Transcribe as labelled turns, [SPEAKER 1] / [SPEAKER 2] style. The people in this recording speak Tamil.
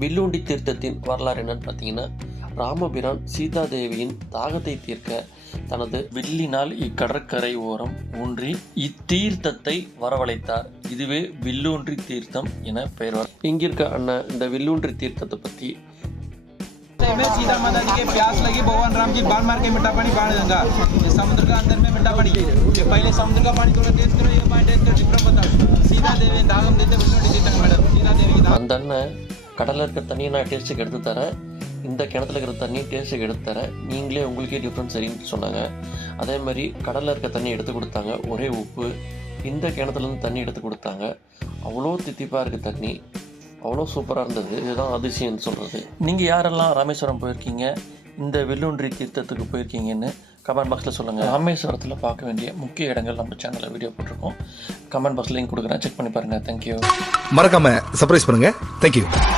[SPEAKER 1] வில்லுண்டி தீர்த்தத்தின் வரலாறு என்னன்னு பார்த்தீங்கன்னா ராமபிரான் சீதாதேவியின் தாகத்தை தீர்க்க தனது வில்லினால் இக்கடற்கரை ஓரம் ஊன்றி இத்தீர்த்தத்தை வரவழைத்தார் இதுவே வில்லூன்றி தீர்த்தம் என பெயர் வரும் இங்கிருக்க அண்ணன் இந்த வில்லூன்றி தீர்த்தத்தை பற்றி
[SPEAKER 2] में सीता माता जी के प्यास लगी भगवान राम जी बाल मार के मीठा पानी बाढ़ गंगा ये समुद्र का अंदर में मीठा पानी ये पहले समुद्र का पानी थोड़ा टेस्ट करो ये पानी टेस्ट करो डिफरेंट बताओ सीता देवी दागम देते बिल्लो देते मैडम सीता देवी की दागम
[SPEAKER 1] அந்த அண்ணன் கடலில் இருக்க தண்ணியை நான் டேஸ்ட்டுக்கு எடுத்து தரேன். இந்த கிணத்துல இருக்கிற தண்ணி டேஸ்ட்டுக்கு எடுத்து தரேன். நீங்களே உங்களுக்கே டிஃப்ரென்ஸ் சரின்னு சொன்னாங்க. அதே மாதிரி கடலில் இருக்க தண்ணி எடுத்து கொடுத்தாங்க. ஒரே உப்பு. இந்த கிணத்துலேருந்து தண்ணி எடுத்து கொடுத்தாங்க. அவ்வளோ தித்திப்பாக இருக்குது தண்ணி. அவ்வளோ சூப்பராக இருந்தது. இதுதான் அதிசயம்னு சொல்கிறது நீங்கள் யாரெல்லாம் ராமேஸ்வரம் போயிருக்கீங்க? இந்த வெள்ளூன்றி தீர்த்தத்துக்கு போயிருக்கீங்கன்னு கமெண்ட் பாக்ஸில் சொல்லுங்கள் ராமேஸ்வரத்தில் பார்க்க வேண்டிய முக்கிய இடங்கள் நம்ம சேனலில் வீடியோ போட்டிருக்கோம். கமெண்ட் பாக்ஸில் லிங்க் கொடுக்குறேன். செக் பண்ணி பாருங்கள் தேங்க்யூ
[SPEAKER 3] மறக்காம சர்ப்ரைஸ் பண்ணுங்க. தேங்க்யூ